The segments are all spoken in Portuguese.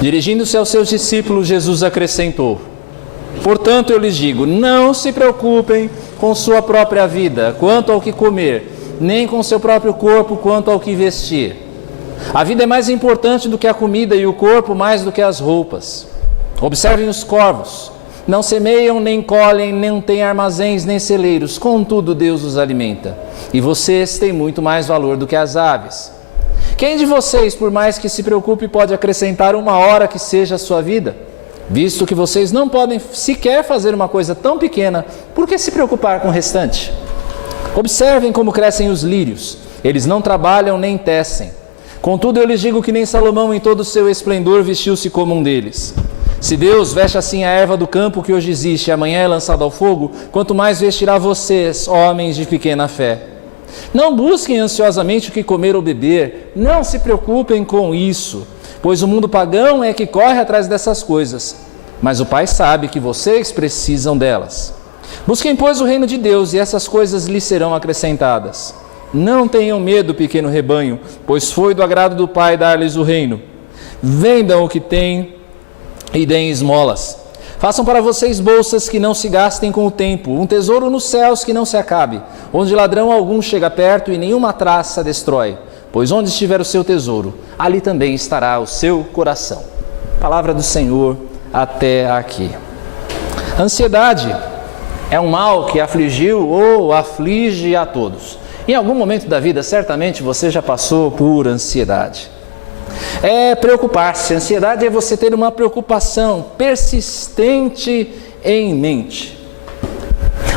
Dirigindo-se aos seus discípulos, Jesus acrescentou: portanto, eu lhes digo, não se preocupem com sua própria vida, quanto ao que comer, nem com seu próprio corpo, quanto ao que vestir. A vida é mais importante do que a comida e o corpo mais do que as roupas. Observem os corvos. Não semeiam, nem colhem, nem têm armazéns, nem celeiros. Contudo, Deus os alimenta. E vocês têm muito mais valor do que as aves. Quem de vocês, por mais que se preocupe, pode acrescentar uma hora que seja a sua vida? Visto que vocês não podem sequer fazer uma coisa tão pequena, por que se preocupar com o restante? Observem como crescem os lírios. Eles não trabalham nem tecem. Contudo, eu lhes digo que nem Salomão em todo o seu esplendor vestiu-se como um deles. Se Deus veste assim a erva do campo que hoje existe e amanhã é lançada ao fogo, quanto mais vestirá vocês, homens de pequena fé. Não busquem ansiosamente o que comer ou beber, não se preocupem com isso, pois o mundo pagão é que corre atrás dessas coisas, mas o Pai sabe que vocês precisam delas. Busquem, pois, o reino de Deus e essas coisas lhes serão acrescentadas. Não tenham medo, pequeno rebanho, pois foi do agrado do Pai dar-lhes o reino. Vendam o que têm e deem esmolas. Façam para vocês bolsas que não se gastem com o tempo, um tesouro nos céus que não se acabe, onde ladrão algum chega perto e nenhuma traça destrói. Pois onde estiver o seu tesouro, ali também estará o seu coração. Palavra do Senhor até aqui. Ansiedade é um mal que afligiu ou aflige a todos. Em algum momento da vida, certamente você já passou por ansiedade. É preocupar-se. Ansiedade é você ter uma preocupação persistente em mente.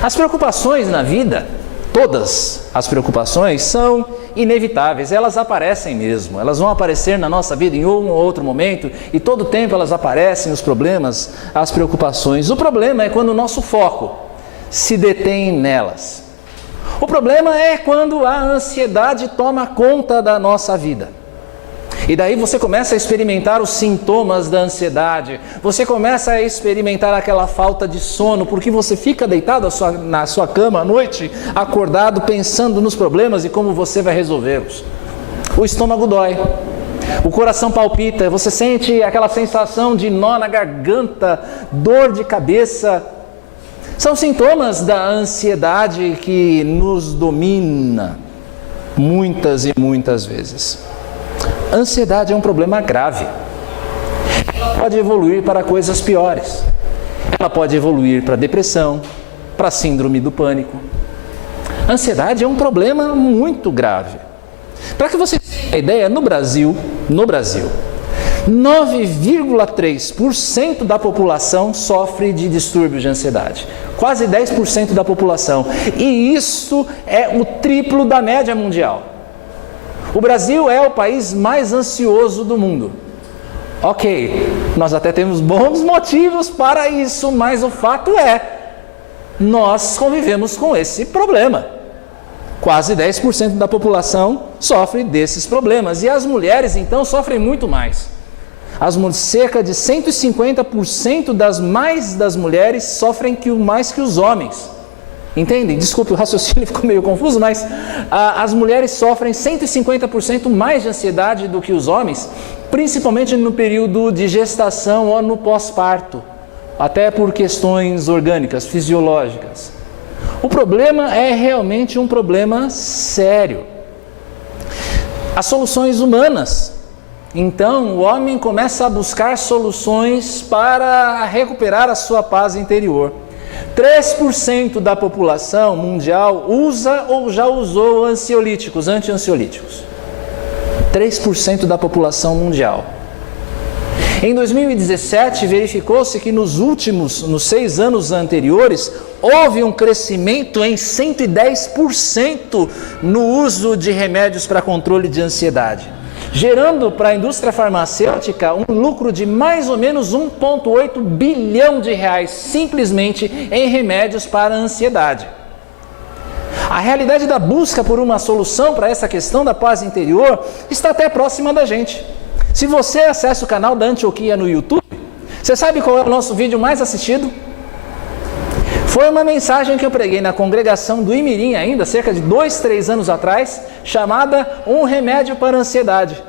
As preocupações na vida, todas as preocupações, são inevitáveis. Elas aparecem mesmo. Elas vão aparecer na nossa vida em um ou outro momento e todo tempo elas aparecem, os problemas, as preocupações. O problema é quando o nosso foco se detém nelas. O problema é quando a ansiedade toma conta da nossa vida. E daí você começa a experimentar os sintomas da ansiedade, você começa a experimentar aquela falta de sono, porque você fica deitado na sua cama à noite, acordado, pensando nos problemas e como você vai resolvê-los. O estômago dói, o coração palpita, você sente aquela sensação de nó na garganta, dor de cabeça. São sintomas da ansiedade que nos domina muitas e muitas vezes. A ansiedade é um problema grave. Ela pode evoluir para coisas piores. Ela pode evoluir para depressão, para síndrome do pânico. A ansiedade é um problema muito grave. Para que você tenha uma ideia, no Brasil, 9,3% da população sofre de distúrbios de ansiedade. Quase 10% da população. E isso é o triplo da média mundial. O Brasil é o país mais ansioso do mundo. Ok, nós até temos bons motivos para isso, mas o fato é, nós convivemos com esse problema. Quase 10% da população sofre desses problemas. E as mulheres, então, sofrem muito mais. Cerca de 150% das mulheres sofrem mais que os homens. Entendem? Desculpe, o raciocínio ficou meio confuso, mas as mulheres sofrem 150% mais de ansiedade do que os homens, principalmente no período de gestação ou no pós-parto, até por questões orgânicas, fisiológicas. O problema é realmente um problema sério. As soluções humanas. Então, o homem começa a buscar soluções para recuperar a sua paz interior. 3% da população mundial usa ou já usou anti-ansiolíticos. 3% da população mundial. Em 2017, verificou-se que nos 6 anos anteriores, houve um crescimento em 110% no uso de remédios para controle de ansiedade, gerando para a indústria farmacêutica um lucro de mais ou menos 1,8 bilhão de reais, simplesmente em remédios para a ansiedade. A realidade da busca por uma solução para essa questão da paz interior está até próxima da gente. Se você acessa o canal da Antioquia no YouTube, você sabe qual é o nosso vídeo mais assistido? Foi uma mensagem que eu preguei na congregação do Imirim ainda, cerca de 2, 3 anos atrás, chamada Um Remédio para a Ansiedade.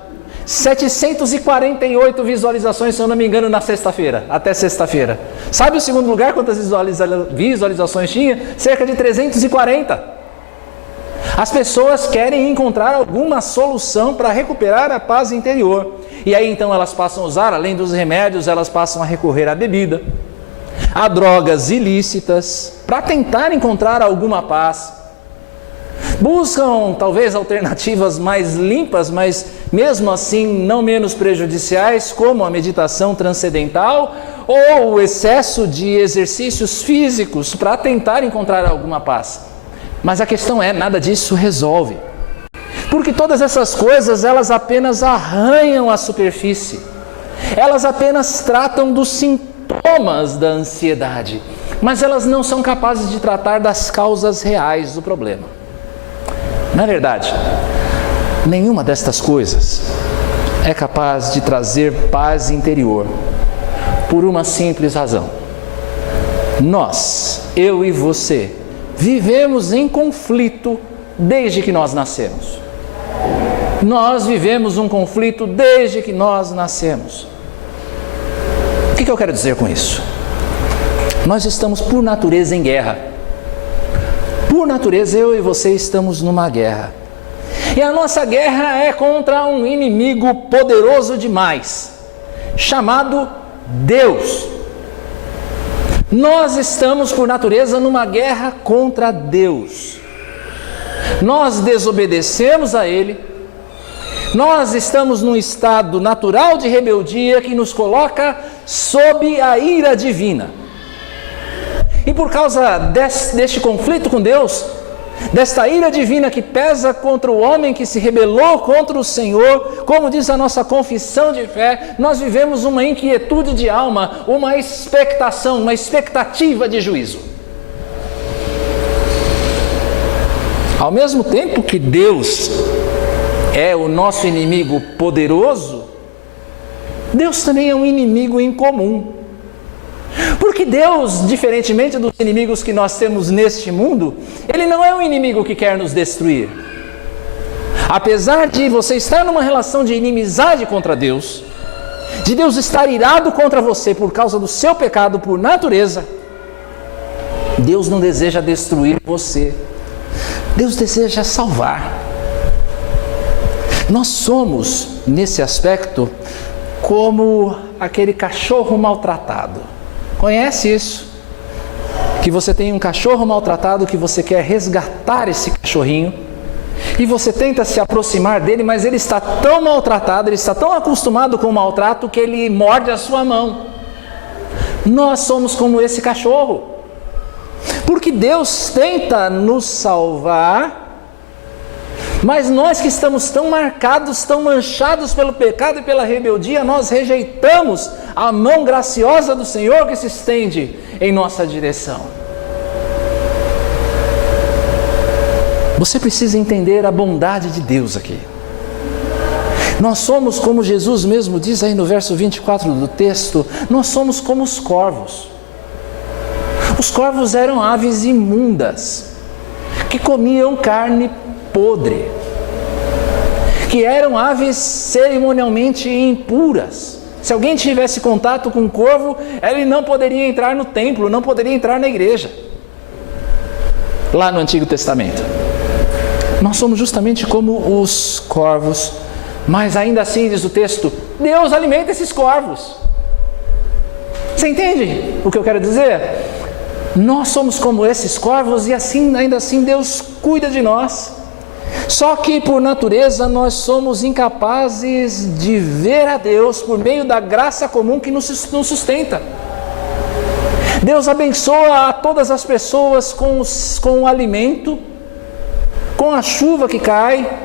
748 visualizações, se eu não me engano, na sexta-feira, até sexta-feira. Sabe o segundo lugar quantas visualizações tinha? Cerca de 340. As pessoas querem encontrar alguma solução para recuperar a paz interior. E aí então elas passam a usar, além dos remédios, elas passam a recorrer à bebida, a drogas ilícitas, para tentar encontrar alguma paz. Buscam talvez alternativas mais limpas, mas mesmo assim não menos prejudiciais, como a meditação transcendental ou o excesso de exercícios físicos para tentar encontrar alguma paz. Mas a questão é, nada disso resolve. Porque todas essas coisas, elas apenas arranham a superfície. Elas apenas tratam dos sintomas da ansiedade, mas elas não são capazes de tratar das causas reais do problema. Na verdade, nenhuma destas coisas é capaz de trazer paz interior, por uma simples razão. Nós, eu e você, vivemos em conflito desde que nós nascemos. Nós vivemos um conflito desde que nós nascemos. O que eu quero dizer com isso? Nós estamos por natureza em guerra. Por natureza, eu e você estamos numa guerra. E a nossa guerra é contra um inimigo poderoso demais, chamado Deus. Nós estamos por natureza numa guerra contra Deus. Nós desobedecemos a Ele. Nós estamos num estado natural de rebeldia que nos coloca sob a ira divina. E por causa deste conflito com Deus, desta ira divina que pesa contra o homem que se rebelou contra o Senhor, como diz a nossa confissão de fé, nós vivemos uma inquietude de alma, uma expectação, uma expectativa de juízo. Ao mesmo tempo que Deus é o nosso inimigo poderoso, Deus também é um inimigo incomum. Porque Deus, diferentemente dos inimigos que nós temos neste mundo, Ele não é um inimigo que quer nos destruir. Apesar de você estar numa relação de inimizade contra Deus, de Deus estar irado contra você por causa do seu pecado por natureza, Deus não deseja destruir você. Deus deseja salvar. Nós somos, nesse aspecto, como aquele cachorro maltratado. Conhece isso? Que você tem um cachorro maltratado que você quer resgatar esse cachorrinho e você tenta se aproximar dele, mas ele está tão maltratado, ele está tão acostumado com o maltrato que ele morde a sua mão. Nós somos como esse cachorro. Porque Deus tenta nos salvar, mas nós que estamos tão marcados, tão manchados pelo pecado e pela rebeldia, nós rejeitamos a mão graciosa do Senhor que se estende em nossa direção. Você precisa entender a bondade de Deus aqui. Nós somos, como Jesus mesmo diz aí no verso 24 do texto, nós somos como os corvos. Os corvos eram aves imundas, que comiam carne podre, que eram aves cerimonialmente impuras. Se alguém tivesse contato com um corvo, ele não poderia entrar no templo, não poderia entrar na igreja, lá no Antigo Testamento. Nós somos justamente como os corvos, mas ainda assim, diz o texto, Deus alimenta esses corvos. Você entende o que eu quero dizer? Nós somos como esses corvos e assim, ainda assim Deus cuida de nós. Só que por natureza nós somos incapazes de ver a Deus por meio da graça comum que nos sustenta. Deus abençoa a todas as pessoas com o alimento, com a chuva que cai,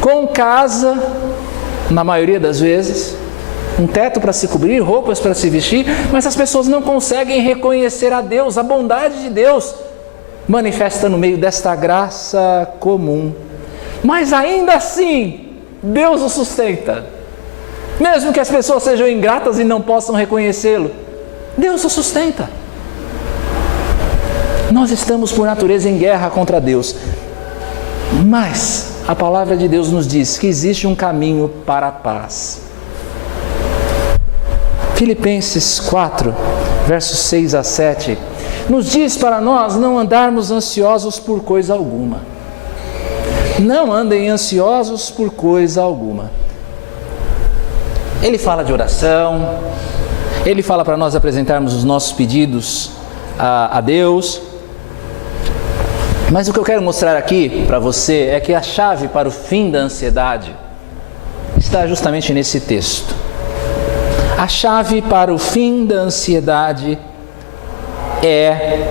com casa, na maioria das vezes, um teto para se cobrir, roupas para se vestir, mas as pessoas não conseguem reconhecer a Deus, a bondade de Deus manifesta no meio desta graça comum. Mas ainda assim, Deus o sustenta. Mesmo que as pessoas sejam ingratas e não possam reconhecê-lo, Deus o sustenta. Nós estamos por natureza em guerra contra Deus. Mas a palavra de Deus nos diz que existe um caminho para a paz. Filipenses 4, versos 6 a 7, nos diz para nós não andarmos ansiosos por coisa alguma. Não andem ansiosos por coisa alguma. Ele fala de oração, ele fala para nós apresentarmos os nossos pedidos a Deus. Mas o que eu quero mostrar aqui para você é que a chave para o fim da ansiedade está justamente nesse texto. A chave para o fim da ansiedade é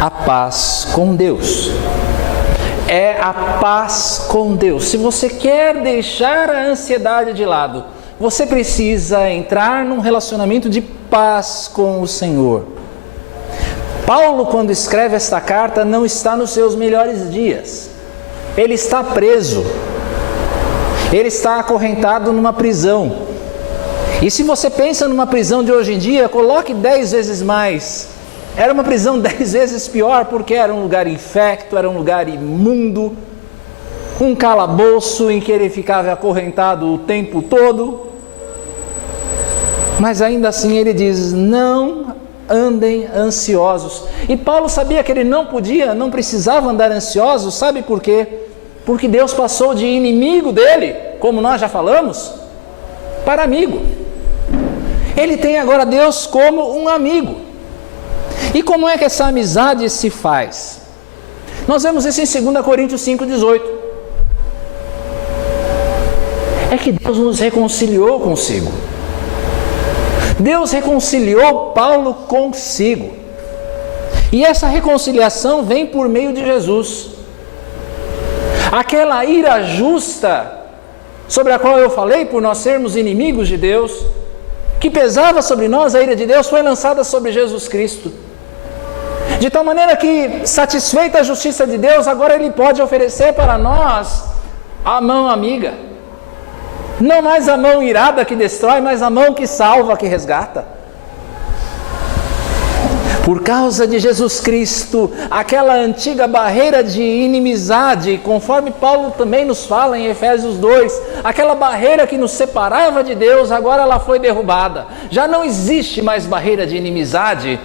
a paz com Deus. É a paz com Deus. Se você quer deixar a ansiedade de lado, você precisa entrar num relacionamento de paz com o Senhor. Paulo, quando escreve esta carta, não está nos seus melhores dias. Ele está preso. Ele está acorrentado numa prisão. E se você pensa numa prisão de hoje em dia, coloque 10 vezes mais. Era uma prisão 10 vezes pior, porque era um lugar infecto, era um lugar imundo, um calabouço em que ele ficava acorrentado o tempo todo. Mas ainda assim ele diz, não andem ansiosos. E Paulo sabia que ele não precisava andar ansioso, sabe por quê? Porque Deus passou de inimigo dele, como nós já falamos, para amigo. Ele tem agora Deus como um amigo. E como é que essa amizade se faz? Nós vemos isso em 2 Coríntios 5,18. É que Deus nos reconciliou consigo. Deus reconciliou Paulo consigo. E essa reconciliação vem por meio de Jesus. Aquela ira justa sobre a qual eu falei, por nós sermos inimigos de Deus, que pesava sobre nós, a ira de Deus foi lançada sobre Jesus Cristo. De tal maneira que, satisfeita a justiça de Deus, agora Ele pode oferecer para nós a mão amiga. Não mais a mão irada que destrói, mas a mão que salva, que resgata. Por causa de Jesus Cristo, aquela antiga barreira de inimizade, conforme Paulo também nos fala em Efésios 2, aquela barreira que nos separava de Deus, agora ela foi derrubada. Já não existe mais barreira de inimizade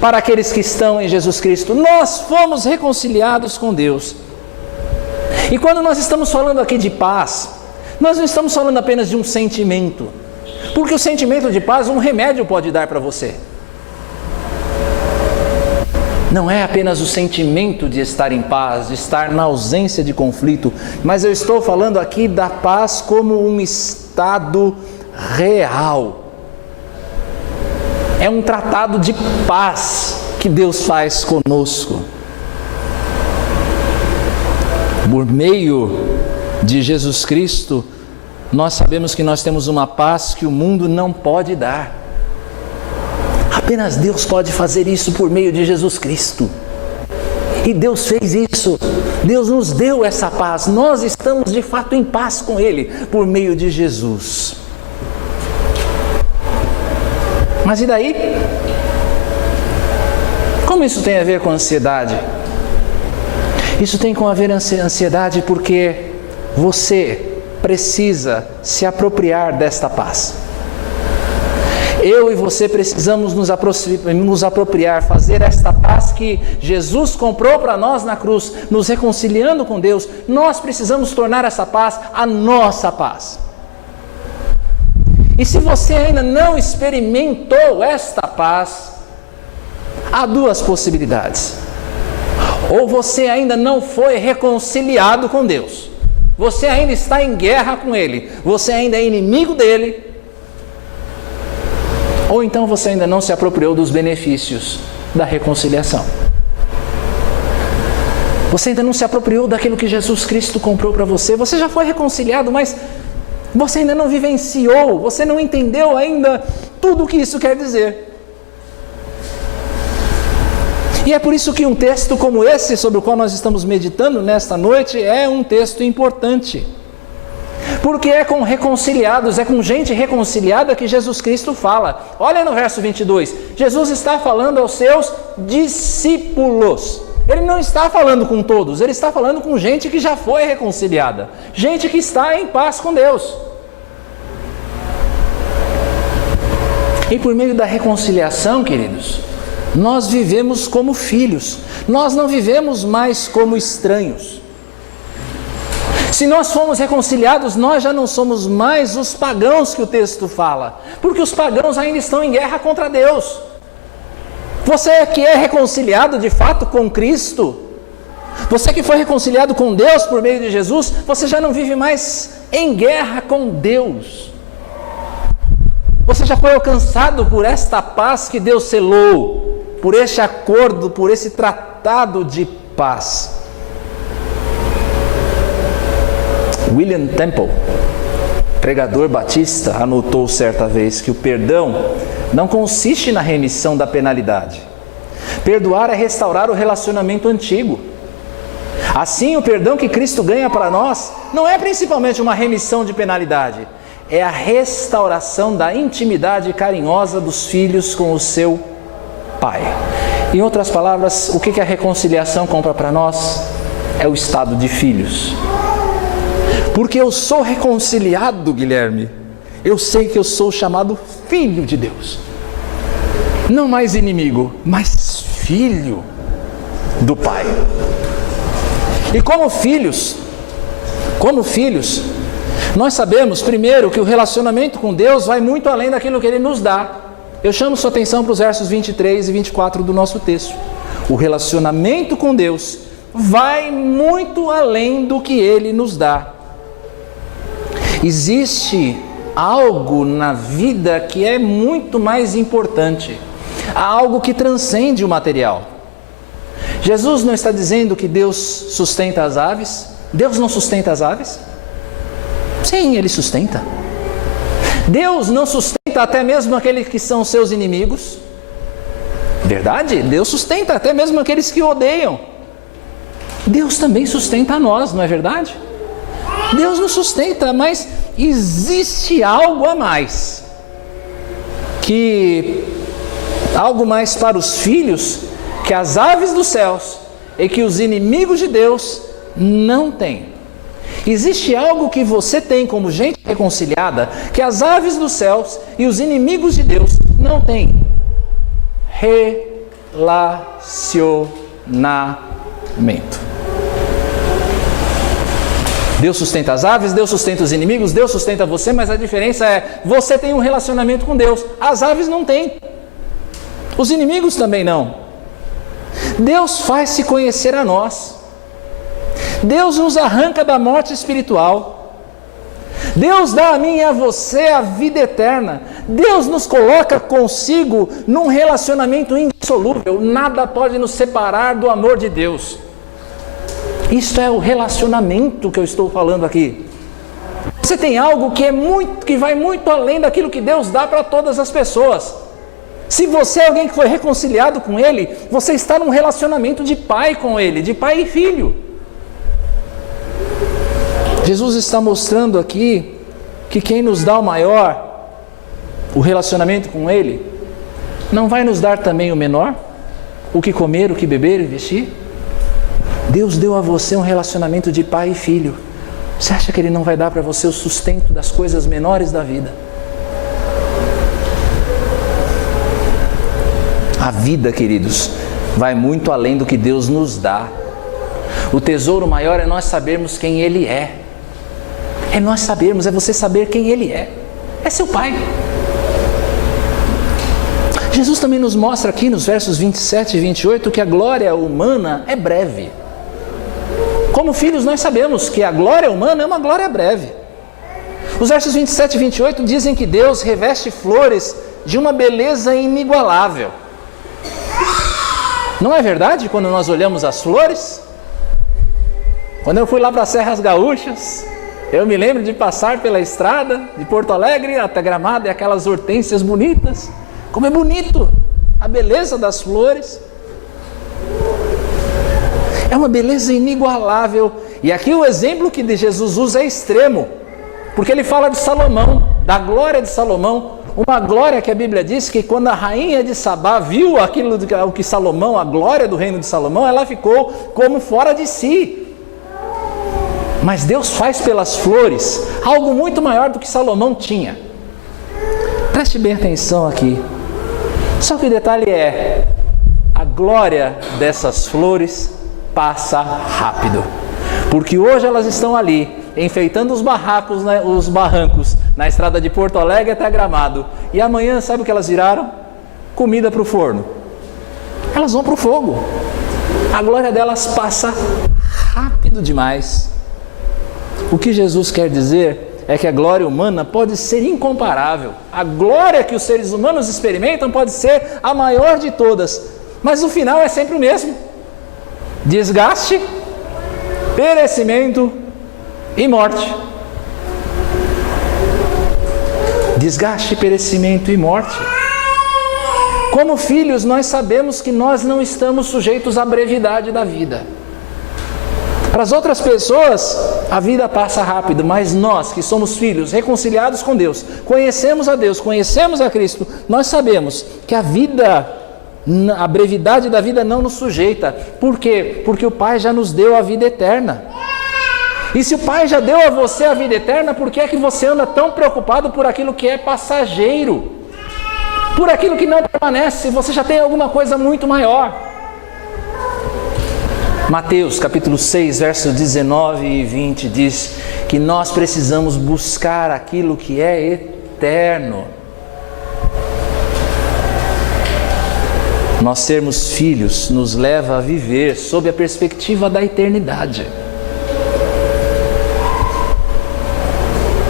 para aqueles que estão em Jesus Cristo. Nós fomos reconciliados com Deus. E quando nós estamos falando aqui de paz, nós não estamos falando apenas de um sentimento, porque o sentimento de paz um remédio pode dar para você. Não é apenas o sentimento de estar em paz, de estar na ausência de conflito, mas eu estou falando aqui da paz como um estado real. É um tratado de paz que Deus faz conosco. Por meio de Jesus Cristo, nós sabemos que nós temos uma paz que o mundo não pode dar. Apenas Deus pode fazer isso por meio de Jesus Cristo. E Deus fez isso. Deus nos deu essa paz. Nós estamos de fato em paz com Ele por meio de Jesus. Mas e daí? Como isso tem a ver com ansiedade? Isso tem a ver com ansiedade porque você precisa se apropriar desta paz. Eu e você precisamos nos apropriar, fazer esta paz que Jesus comprou para nós na cruz, nos reconciliando com Deus. Nós precisamos tornar essa paz a nossa paz. E se você ainda não experimentou esta paz, há duas possibilidades. Ou você ainda não foi reconciliado com Deus, você ainda está em guerra com Ele, você ainda é inimigo dEle, ou então você ainda não se apropriou dos benefícios da reconciliação. Você ainda não se apropriou daquilo que Jesus Cristo comprou para você. Você já foi reconciliado, mas você ainda não vivenciou, você não entendeu ainda tudo o que isso quer dizer. E é por isso que um texto como esse, sobre o qual nós estamos meditando nesta noite, é um texto importante. Porque é com reconciliados, é com gente reconciliada que Jesus Cristo fala. Olha no verso 22, Jesus está falando aos seus discípulos. ele não está falando com todos, ele está falando com gente que já foi reconciliada, gente que está em paz com Deus. E por meio da reconciliação, queridos, nós vivemos como filhos, nós não vivemos mais como estranhos. Se nós fomos reconciliados, nós já não somos mais os pagãos que o texto fala, porque os pagãos ainda estão em guerra contra Deus. Você que é reconciliado de fato com Cristo, você que foi reconciliado com Deus por meio de Jesus, você já não vive mais em guerra com Deus. Você já foi alcançado por esta paz que Deus selou, por este acordo, por esse tratado de paz. William Temple, pregador batista, anotou certa vez que o perdão não consiste na remissão da penalidade. Perdoar é restaurar o relacionamento antigo. Assim, o perdão que Cristo ganha para nós não é principalmente uma remissão de penalidade, é a restauração da intimidade carinhosa dos filhos com o seu Pai. Em outras palavras, o que a reconciliação compra para nós? É o estado de filhos. Porque eu sou reconciliado, Guilherme, eu sei que eu sou chamado filho de Deus. Não mais inimigo, mas filho do Pai. E como filhos, nós sabemos, primeiro, que o relacionamento com Deus vai muito além daquilo que Ele nos dá. Eu chamo sua atenção para os versos 23 e 24 do nosso texto. O relacionamento com Deus vai muito além do que Ele nos dá. Existe algo na vida que é muito mais importante, algo que transcende o material. Jesus não está dizendo que Deus sustenta as aves? Deus não sustenta as aves? Sim, Ele sustenta. Deus não sustenta até mesmo aqueles que são seus inimigos? Verdade? Deus sustenta até mesmo aqueles que o odeiam. Deus também sustenta a nós, não é verdade? Deus nos sustenta, mas existe algo a mais, algo mais para os filhos, que as aves dos céus e que os inimigos de Deus não têm. Existe algo que você tem como gente reconciliada, que as aves dos céus e os inimigos de Deus não têm. Relacionamento. Deus sustenta as aves, Deus sustenta os inimigos, Deus sustenta você, mas a diferença é, você tem um relacionamento com Deus, as aves não têm, os inimigos também não. Deus faz-se conhecer a nós, Deus nos arranca da morte espiritual, Deus dá a mim e a você a vida eterna, Deus nos coloca consigo num relacionamento indissolúvel, nada pode nos separar do amor de Deus. Isto é o relacionamento que eu estou falando aqui. Você tem algo que vai muito além daquilo que Deus dá para todas as pessoas. Se você é alguém que foi reconciliado com Ele, você está num relacionamento de pai com Ele, de pai e filho. Jesus está mostrando aqui que quem nos dá o maior, o relacionamento com Ele, não vai nos dar também o menor? O que comer, o que beber e vestir? Deus deu a você um relacionamento de pai e filho. Você acha que Ele não vai dar para você o sustento das coisas menores da vida? A vida, queridos, vai muito além do que Deus nos dá. O tesouro maior é nós sabermos quem Ele é. É nós sabermos, é você saber quem Ele é. É seu Pai. Jesus também nos mostra aqui nos versos 27 e 28 que a glória humana é breve. Como filhos, nós sabemos que a glória humana é uma glória breve. Os versos 27 e 28 dizem que Deus reveste flores de uma beleza inigualável. Não é verdade quando nós olhamos as flores? Quando eu fui lá para as Serras Gaúchas, eu me lembro de passar pela estrada de Porto Alegre até Gramado e aquelas hortênsias bonitas. Como é bonito a beleza das flores. É uma beleza inigualável. E aqui o exemplo que Jesus usa é extremo, porque ele fala de Salomão, da glória de Salomão, Uma glória que a Bíblia diz que quando a rainha de Sabá viu aquilo que Salomão, a glória do reino de Salomão, ela ficou como fora de si. Mas Deus faz pelas flores algo muito maior do que Salomão tinha. Preste bem atenção aqui. Só que o detalhe é, a glória dessas flores passa rápido. Porque hoje elas estão ali, enfeitando os barrancos na estrada de Porto Alegre até Gramado. E amanhã, sabe o que elas viraram? Comida para o forno. Elas vão para o fogo. A glória delas passa rápido demais. O que Jesus quer dizer é que a glória humana pode ser incomparável. A glória que os seres humanos experimentam pode ser a maior de todas. Mas o final é sempre o mesmo. Desgaste, perecimento e morte. Desgaste, perecimento e morte. Como filhos, nós sabemos que nós não estamos sujeitos à brevidade da vida. Para as outras pessoas, a vida passa rápido, mas nós que somos filhos, reconciliados com Deus, conhecemos a Deus, conhecemos a Cristo, nós sabemos que a brevidade da vida não nos sujeita. Por quê? Porque o Pai já nos deu a vida eterna. E se o Pai já deu a você a vida eterna, por que é que você anda tão preocupado por aquilo que é passageiro? Por aquilo que não permanece? Você já tem alguma coisa muito maior. Mateus capítulo 6, versos 19 e 20 diz que nós precisamos buscar aquilo que é eterno. Nós sermos filhos nos leva a viver sob a perspectiva da eternidade.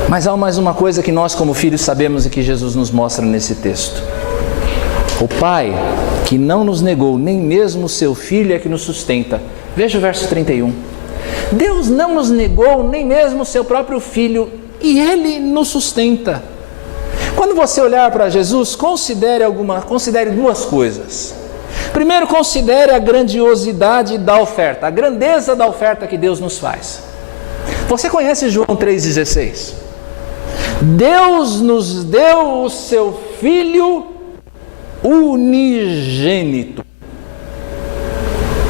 Mas há mais uma coisa que nós como filhos sabemos e que Jesus nos mostra nesse texto. O Pai que não nos negou nem mesmo o seu Filho é que nos sustenta. Veja o verso 31. Deus não nos negou nem mesmo o seu próprio Filho e Ele nos sustenta. Quando você olhar para Jesus, considere duas coisas. Primeiro, considere a grandiosidade da oferta, a grandeza da oferta que Deus nos faz. Você conhece João 3,16? Deus nos deu o seu Filho unigênito.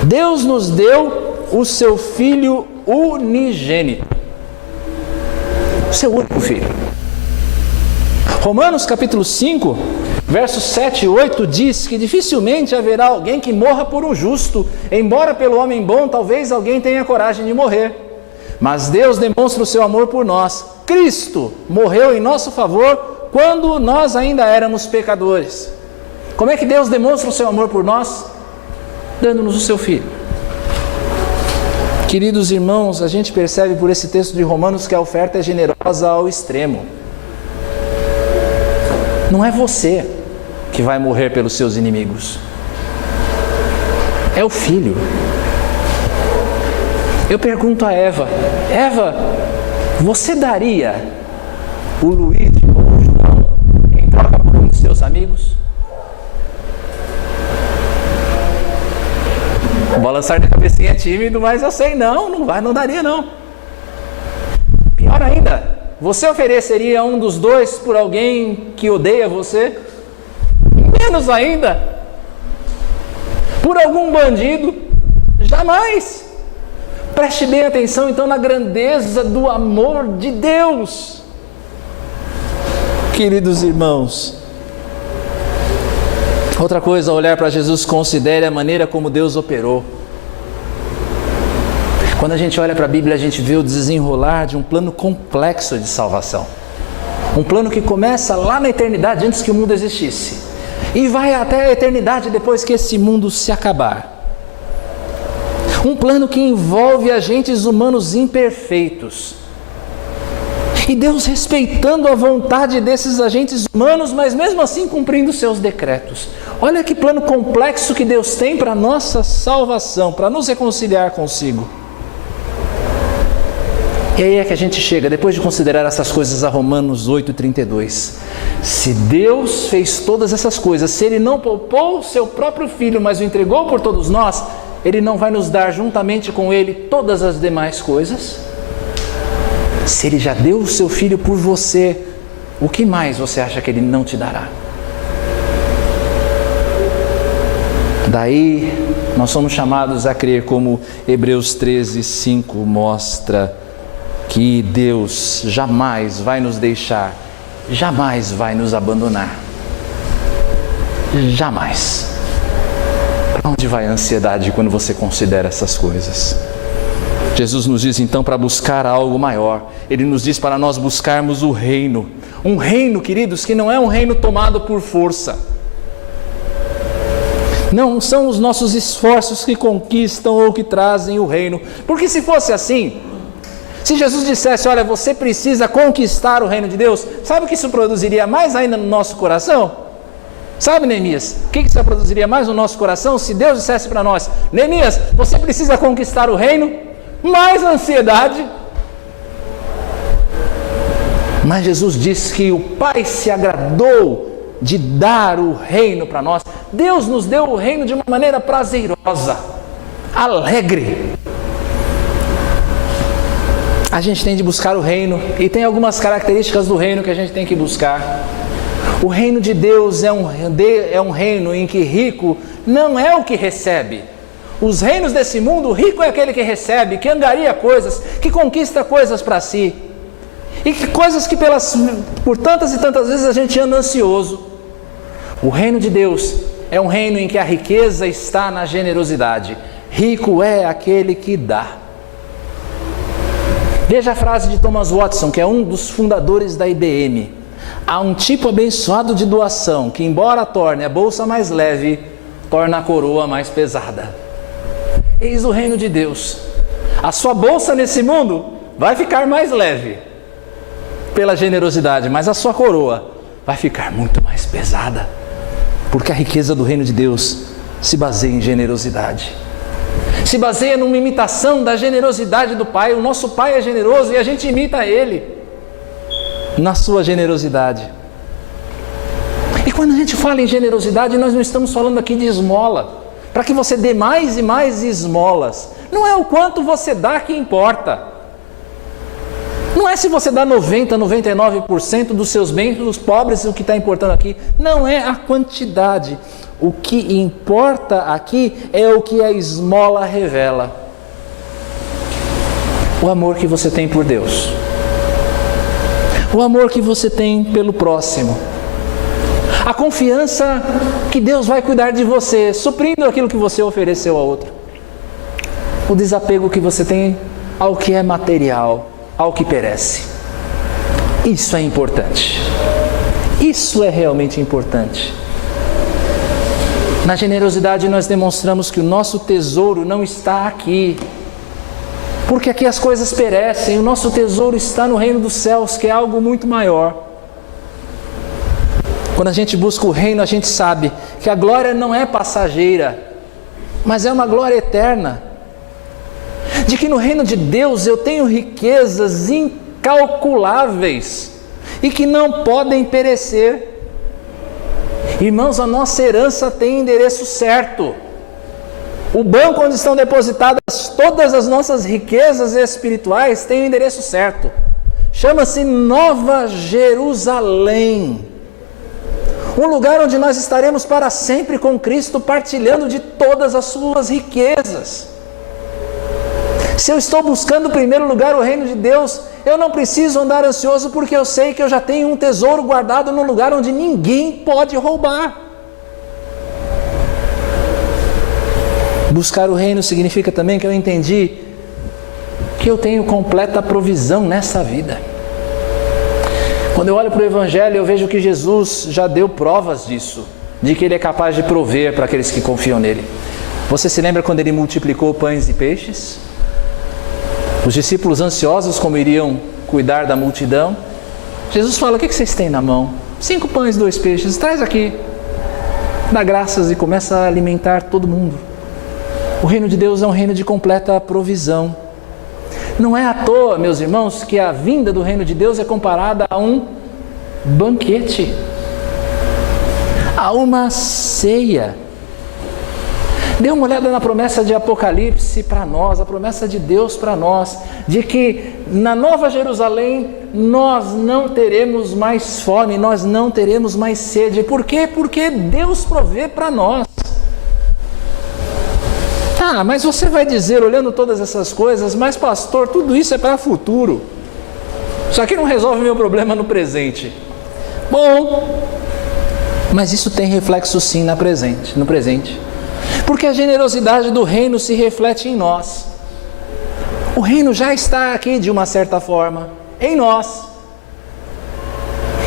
Deus nos deu o seu Filho unigênito. O seu único Filho. Romanos capítulo 5, versos 7 e 8 diz que dificilmente haverá alguém que morra por um justo, embora pelo homem bom talvez alguém tenha coragem de morrer. Mas Deus demonstra o seu amor por nós. Cristo morreu em nosso favor quando nós ainda éramos pecadores. Como é que Deus demonstra o seu amor por nós? Dando-nos o seu Filho. Queridos irmãos, a gente percebe por esse texto de Romanos que a oferta é generosa ao extremo. Não é você que vai morrer pelos seus inimigos. É o Filho. Eu pergunto a Eva, você daria o Luiz ou o João em troca por um de seus amigos? O balançar da cabecinha é tímido, mas eu sei, não daria não. Pior ainda, você ofereceria um dos dois por alguém que odeia você? Menos ainda, por algum bandido? Jamais. Preste bem atenção então na grandeza do amor de Deus. Queridos irmãos, outra coisa, ao olhar para Jesus, considere a maneira como Deus operou. Quando a gente olha para a Bíblia, a gente vê o desenrolar de um plano complexo de salvação. Um plano que começa lá na eternidade, antes que o mundo existisse, e vai até a eternidade depois que esse mundo se acabar. Um plano que envolve agentes humanos imperfeitos. E Deus respeitando a vontade desses agentes humanos, mas mesmo assim cumprindo seus decretos. Olha que plano complexo que Deus tem para a nossa salvação, para nos reconciliar consigo. E aí é que a gente chega, depois de considerar essas coisas, a Romanos 8,32. Se Deus fez todas essas coisas, se Ele não poupou o seu próprio Filho, mas o entregou por todos nós, Ele não vai nos dar juntamente com Ele todas as demais coisas? Se Ele já deu o seu Filho por você, o que mais você acha que Ele não te dará? Daí, nós somos chamados a crer, como Hebreus 13:5 mostra, que Deus jamais vai nos deixar, jamais vai nos abandonar. Jamais. Para onde vai a ansiedade quando você considera essas coisas? Jesus nos diz então para buscar algo maior. Ele nos diz para nós buscarmos o reino. Um reino, queridos, que não é um reino tomado por força. Não são os nossos esforços que conquistam ou que trazem o reino. Porque se fosse assim, se Jesus dissesse, olha, você precisa conquistar o reino de Deus, sabe o que isso produziria mais ainda no nosso coração? Sabe, Neemias, o que isso produziria mais no nosso coração se Deus dissesse para nós, Neemias, você precisa conquistar o reino? Mais ansiedade. Mas Jesus disse que o Pai se agradou de dar o reino para nós. Deus nos deu o reino de uma maneira prazerosa, alegre. A gente tem de buscar o reino, e tem algumas características do reino que a gente tem que buscar. O reino de Deus é um reino em que rico não é o que recebe. Os reinos desse mundo, o rico é aquele que recebe, que angaria coisas, que conquista coisas para si. E que coisas que por tantas e tantas vezes a gente anda ansioso. O reino de Deus é um reino em que a riqueza está na generosidade. Rico é aquele que dá. Veja a frase de Thomas Watson, que é um dos fundadores da IBM. Há um tipo abençoado de doação que, embora torne a bolsa mais leve, torna a coroa mais pesada. Eis o reino de Deus. A sua bolsa nesse mundo vai ficar mais leve pela generosidade, mas a sua coroa vai ficar muito mais pesada, porque a riqueza do reino de Deus se baseia em generosidade. Se baseia numa imitação da generosidade do Pai. O nosso Pai é generoso e a gente imita Ele na sua generosidade. E quando a gente fala em generosidade, nós não estamos falando aqui de esmola, para que você dê mais e mais esmolas. Não é o quanto você dá que importa. Não é se você dá 90%, 99% dos seus bens para os pobres, o que está importando aqui. Não é a quantidade. O que importa aqui é o que a esmola revela. O amor que você tem por Deus. O amor que você tem pelo próximo. A confiança que Deus vai cuidar de você, suprindo aquilo que você ofereceu a outro. O desapego que você tem ao que é material, ao que perece. Isso é importante. Isso é realmente importante. Na generosidade nós demonstramos que o nosso tesouro não está aqui, porque aqui as coisas perecem. O nosso tesouro está no reino dos céus, que é algo muito maior. Quando a gente busca o reino, a gente sabe que a glória não é passageira, mas é uma glória eterna. De que no reino de Deus eu tenho riquezas incalculáveis e que não podem perecer. Irmãos, a nossa herança tem endereço certo. O banco onde estão depositadas todas as nossas riquezas espirituais tem o endereço certo. Chama-se Nova Jerusalém. Um lugar onde nós estaremos para sempre com Cristo, partilhando de todas as suas riquezas. Se eu estou buscando em primeiro lugar o reino de Deus, eu não preciso andar ansioso, porque eu sei que eu já tenho um tesouro guardado num lugar onde ninguém pode roubar. Buscar o reino significa também que eu entendi que eu tenho completa provisão nessa vida. Quando eu olho para o Evangelho, eu vejo que Jesus já deu provas disso, de que Ele é capaz de prover para aqueles que confiam nele. Você se lembra quando Ele multiplicou pães e peixes? Os discípulos ansiosos como iriam cuidar da multidão, Jesus fala, o que vocês têm na mão? 5 pães e 2 peixes, traz aqui. Dá graças e começa a alimentar todo mundo. O reino de Deus é um reino de completa provisão. Não é à toa, meus irmãos, que a vinda do reino de Deus é comparada a um banquete, a uma ceia. Dê uma olhada na promessa de Apocalipse para nós, a promessa de Deus para nós, de que na Nova Jerusalém nós não teremos mais fome, nós não teremos mais sede. Por quê? Porque Deus provê para nós. Ah, mas você vai dizer, olhando todas essas coisas, mas pastor, tudo isso é para o futuro. Isso aqui não resolve meu problema no presente. Bom, mas isso tem reflexo sim no presente. Porque a generosidade do reino se reflete em nós. O reino já está aqui de uma certa forma, em nós.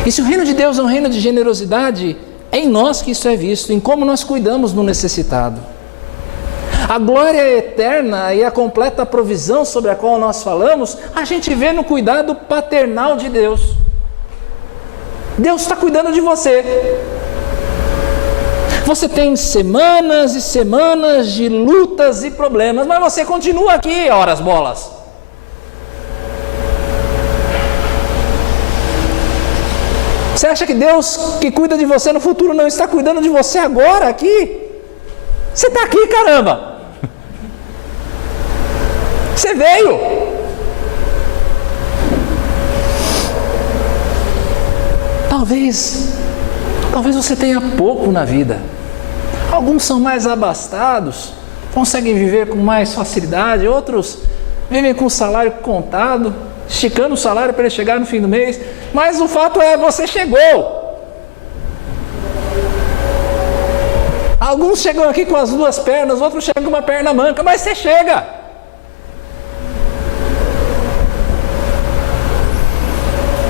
E se o reino de Deus é um reino de generosidade, é em nós que isso é visto, em como nós cuidamos do necessitado. A glória eterna e a completa provisão sobre a qual nós falamos, a gente vê no cuidado paternal de Deus. Deus está cuidando de você. Você tem semanas e semanas de lutas e problemas, mas você continua aqui, horas bolas. Você acha que Deus que cuida de você no futuro não está cuidando de você agora aqui? Você está aqui, caramba! Você veio! Talvez você tenha pouco na vida. Alguns são mais abastados, conseguem viver com mais facilidade, outros vivem com o salário contado, esticando o salário para ele chegar no fim do mês, mas o fato é, você chegou. Alguns chegam aqui com as duas pernas, outros chegam com uma perna manca, mas você chega.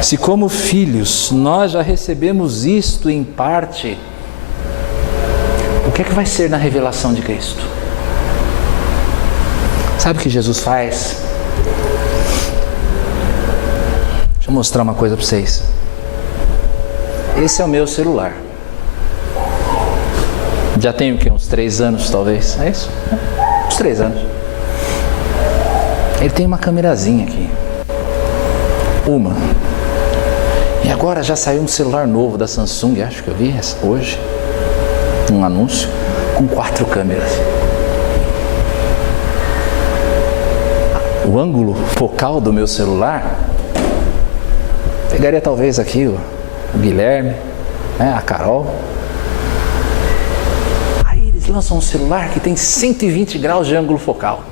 Se como filhos nós já recebemos isto em parte, o que é que vai ser na revelação de Cristo? Sabe o que Jesus faz? Deixa eu mostrar uma coisa para vocês. Esse é o meu celular. Já tem o quê? Uns 3 anos talvez, é isso? Uns 3 anos. Ele tem uma câmerazinha aqui. Uma. E agora já saiu um celular novo da Samsung, acho que eu vi hoje, um anúncio, com 4 câmeras. O ângulo focal do meu celular, pegaria talvez aqui o Guilherme, né, a Carol. Aí eles lançam um celular que tem 120 graus de ângulo focal.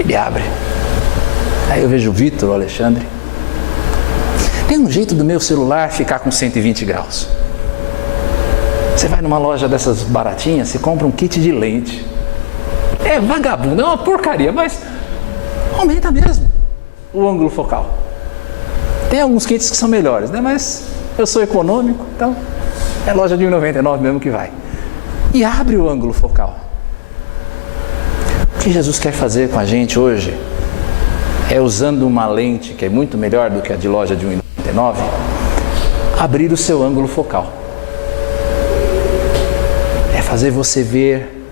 Ele abre. Aí eu vejo o Vitor, o Alexandre. Tem um jeito do meu celular ficar com 120 graus. Você vai numa loja dessas baratinhas, você compra um kit de lente. É vagabundo, é uma porcaria, mas aumenta mesmo o ângulo focal. Tem alguns kits que são melhores, né? Mas eu sou econômico, então é loja de R$1,99 mesmo que vai. E abre o ângulo focal. O que Jesus quer fazer com a gente hoje é, usando uma lente que é muito melhor do que a de loja de R$1,99, abrir o seu ângulo focal. É fazer você ver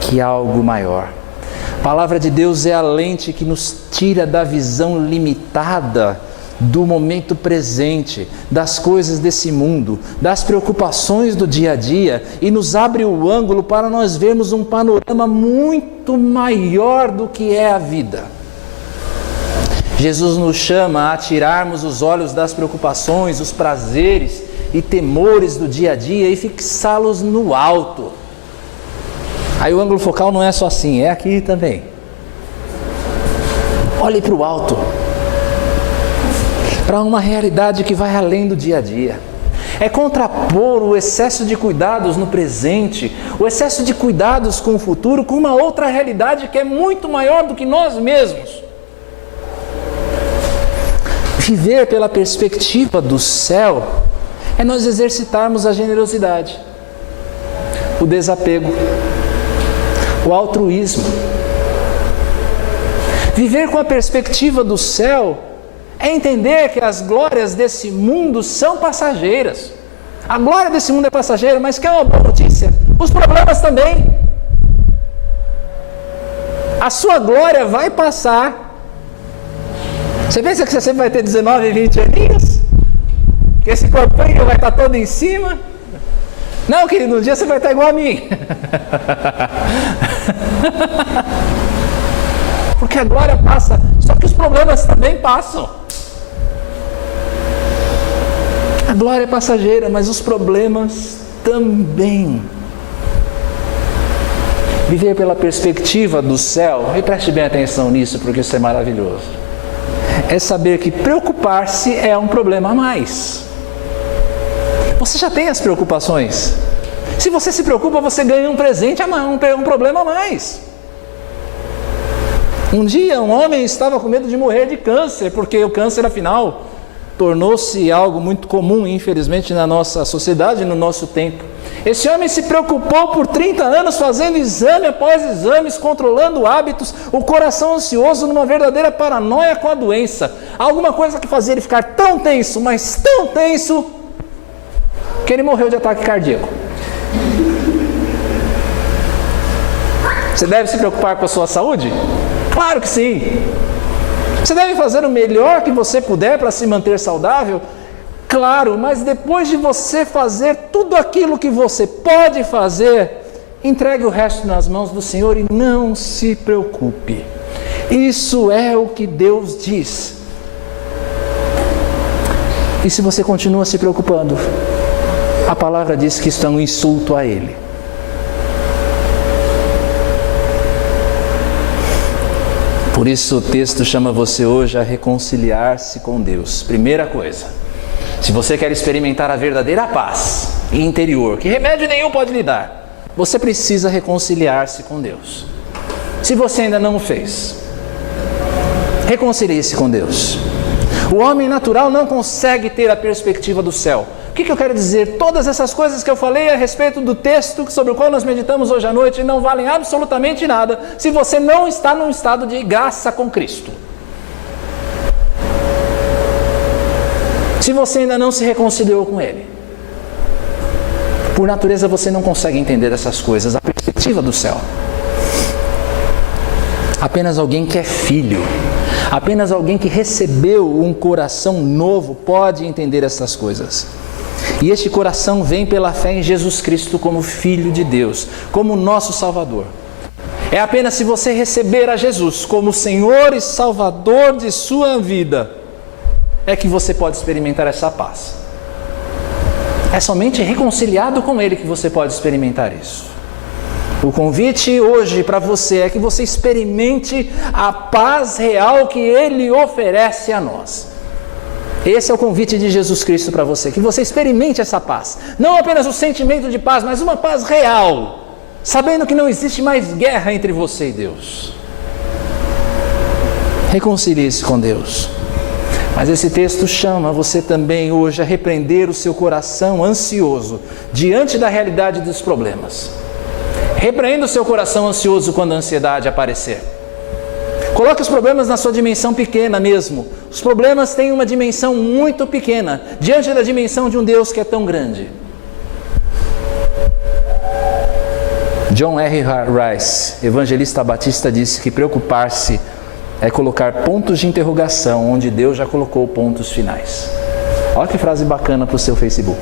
que há algo maior. A palavra de Deus é a lente que nos tira da visão limitada do momento presente, das coisas desse mundo, das preocupações do dia a dia, e nos abre o ângulo para nós vermos um panorama muito maior do que é a vida. Jesus nos chama a tirarmos os olhos das preocupações, os prazeres e temores do dia a dia e fixá-los no alto. Aí o ângulo focal não é só assim, é aqui também. Olhe para o alto, para uma realidade que vai além do dia a dia. É contrapor o excesso de cuidados no presente, o excesso de cuidados com o futuro, com uma outra realidade que é muito maior do que nós mesmos. Viver pela perspectiva do céu é nós exercitarmos a generosidade, o desapego, o altruísmo. Viver com a perspectiva do céu é entender que as glórias desse mundo são passageiras. A glória desse mundo é passageira, mas que é uma boa notícia, os problemas também. A sua glória vai passar. Você pensa que você sempre vai ter 19 e 20 aninhos? Que esse corpinho vai estar todo em cima? Não, querido, um dia você vai estar igual a mim. Porque a glória passa, só que os problemas também passam. A glória é passageira, mas os problemas também. Viver pela perspectiva do céu, e preste bem atenção nisso, porque isso é maravilhoso, é saber que preocupar-se é um problema a mais. Você já tem as preocupações. Se você se preocupa, você ganha um presente a mais, um problema a mais. Um dia um homem estava com medo de morrer de câncer, porque o câncer, afinal, tornou-se algo muito comum, infelizmente, na nossa sociedade, no nosso tempo. Esse homem se preocupou por 30 anos, fazendo exame após exames, controlando hábitos, o coração ansioso, numa verdadeira paranoia com a doença. Alguma coisa que fazia ele ficar tão tenso, mas tão tenso, que ele morreu de ataque cardíaco. Você deve se preocupar com a sua saúde? Claro que sim. Você deve fazer o melhor que você puder para se manter saudável? Claro, mas depois de você fazer tudo aquilo que você pode fazer, entregue o resto nas mãos do Senhor e não se preocupe. Isso é o que Deus diz. E se você continua se preocupando, a palavra diz que isso é um insulto a Ele. Por isso o texto chama você hoje a reconciliar-se com Deus. Primeira coisa, se você quer experimentar a verdadeira paz interior, que remédio nenhum pode lhe dar, você precisa reconciliar-se com Deus. Se você ainda não o fez, reconcilie-se com Deus. O homem natural não consegue ter a perspectiva do céu. O que eu quero dizer? Todas essas coisas que eu falei a respeito do texto sobre o qual nós meditamos hoje à noite não valem absolutamente nada se você não está num estado de graça com Cristo. Se você ainda não se reconciliou com Ele. Por natureza você não consegue entender essas coisas, a perspectiva do céu. Apenas alguém que é filho, apenas alguém que recebeu um coração novo pode entender essas coisas. E este coração vem pela fé em Jesus Cristo como Filho de Deus, como nosso Salvador. É apenas se você receber a Jesus como Senhor e Salvador de sua vida, é que você pode experimentar essa paz. É somente reconciliado com Ele que você pode experimentar isso. O convite hoje para você é que você experimente a paz real que Ele oferece a nós. Esse é o convite de Jesus Cristo para você, que você experimente essa paz. Não apenas o sentimento de paz, mas uma paz real, sabendo que não existe mais guerra entre você e Deus. Reconcilie-se com Deus. Mas esse texto chama você também hoje a repreender o seu coração ansioso diante da realidade dos problemas. Repreenda o seu coração ansioso quando a ansiedade aparecer. Coloque os problemas na sua dimensão pequena mesmo. Os problemas têm uma dimensão muito pequena, diante da dimensão de um Deus que é tão grande. John R. Rice, evangelista batista, disse que preocupar-se é colocar pontos de interrogação onde Deus já colocou pontos finais. Olha que frase bacana para o seu Facebook.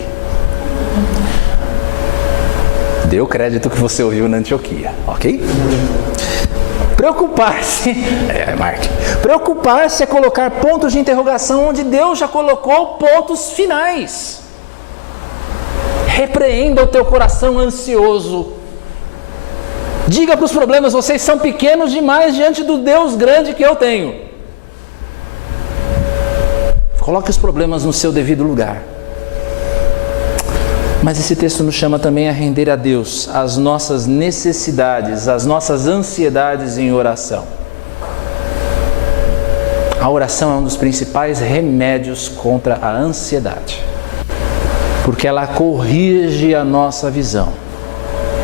Dê o crédito que você ouviu na Antioquia, ok? Preocupar-se é colocar pontos de interrogação onde Deus já colocou pontos finais. Repreenda o teu coração ansioso. Diga para os problemas: vocês são pequenos demais diante do Deus grande que eu tenho. Coloque os problemas no seu devido lugar. Mas esse texto nos chama também a render a Deus as nossas necessidades, as nossas ansiedades em oração. A oração é um dos principais remédios contra a ansiedade, porque ela corrige a nossa visão.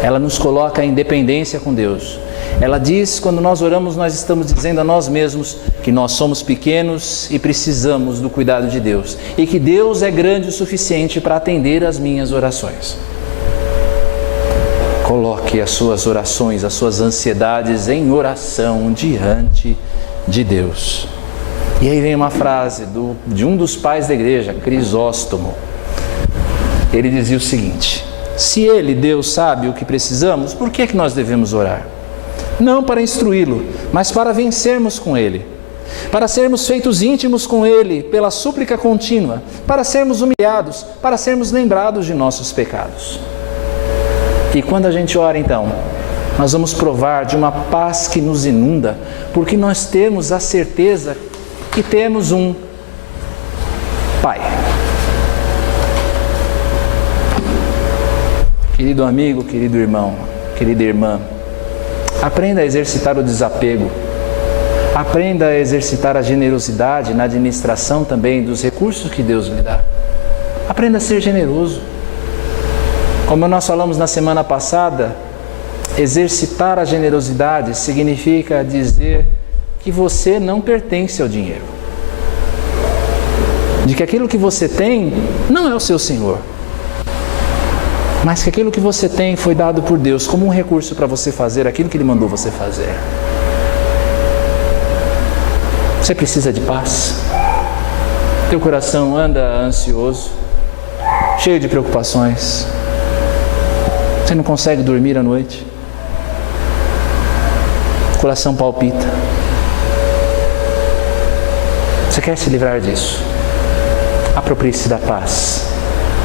Ela nos coloca em dependência com Deus. Ela diz, quando nós oramos, nós estamos dizendo a nós mesmos que nós somos pequenos e precisamos do cuidado de Deus. E que Deus é grande o suficiente para atender as minhas orações. Coloque as suas orações, as suas ansiedades em oração diante de Deus. E aí vem uma frase de um dos pais da igreja, Crisóstomo. Ele dizia o seguinte: Se Ele, Deus, sabe o que precisamos, por que nós devemos orar? Não para instruí-lo, mas para vencermos com Ele, para sermos feitos íntimos com Ele pela súplica contínua, para sermos humilhados, para sermos lembrados de nossos pecados. E quando a gente ora então, nós vamos provar de uma paz que nos inunda, porque nós temos a certeza que temos um Pai. Querido amigo, querido irmão, querida irmã, aprenda a exercitar o desapego. Aprenda a exercitar a generosidade na administração também dos recursos que Deus lhe dá. Aprenda a ser generoso. Como nós falamos na semana passada, exercitar a generosidade significa dizer que você não pertence ao dinheiro. De que aquilo que você tem não é o seu Senhor, mas que aquilo que você tem foi dado por Deus como um recurso para você fazer aquilo que Ele mandou você fazer. Você precisa de paz? Teu coração anda ansioso, cheio de preocupações. Você não consegue dormir à noite. O coração palpita. Você quer se livrar disso? Aproprie-se da paz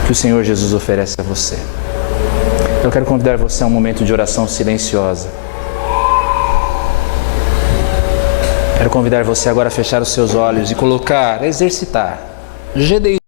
que o Senhor Jesus oferece a você. Eu quero convidar você a um momento de oração silenciosa. Quero convidar você agora a fechar os seus olhos e exercitar GDI